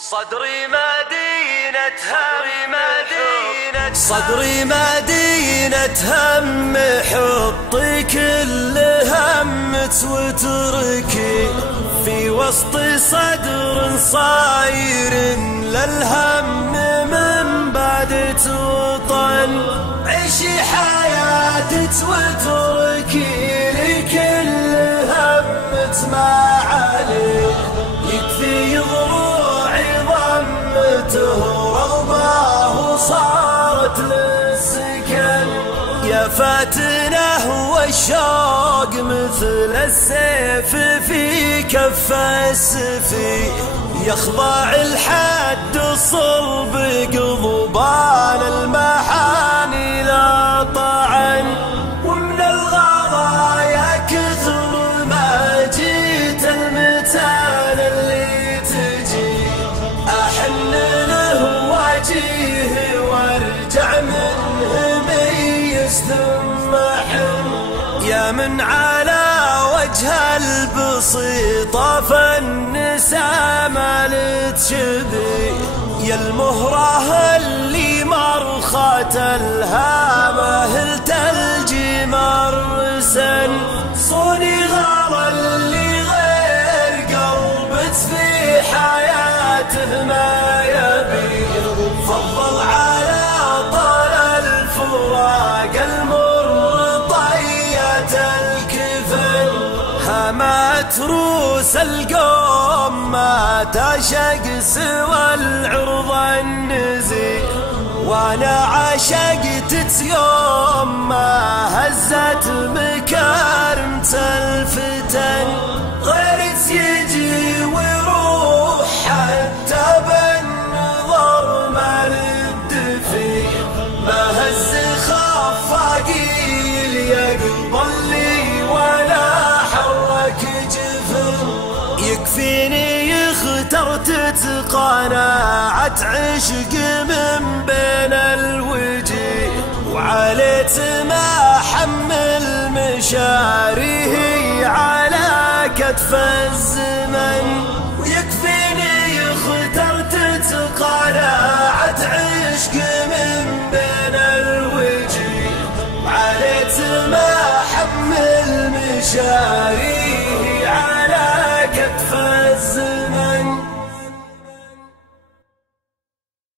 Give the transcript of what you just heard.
صدري مدينة هم، حطي كل همت وتركي في وسط صدر صاير للهم من بعد توطن. عيشي حياتك وتركي لكل همت ما عليه، يكفي ضروعي ضمته رغباه صارت للسكن. يا فاتنه والشوق مثل السيف في كف السفي، يخضع الحد صلب قضبان المحاني لا طعن. ومن الغضايا كثر ما جيت المتان اللي تجي، أحن له واجيه وارجع منه ميز ثم حن. يا من على وجه البسيطة فالنساء مالت شبي، يا المهره اللي مرخت الهامة هل تلجي مرسن. صوني غار اللي غير قلبت في حياته ما يبي، فضل على طال الفراق المر طية الكفن. هامت روس القوم ما تعشق سوى العرض النزي، وانا عشقت يوم ما هزت مكارمة الفتن. غيرت يجي ويروح حتى بالنظر ما رد فيه، ما هز خفاقي يقبل لي ولا حرك جفن. يكفيني اخترت قناعة عشق من بين الوجيه، وعليت ما حمل مشاريه على كتف الزمن. ويكفيني اخترت قناعة عشق من بين الوجيه، وعليت ما حمل مشاريه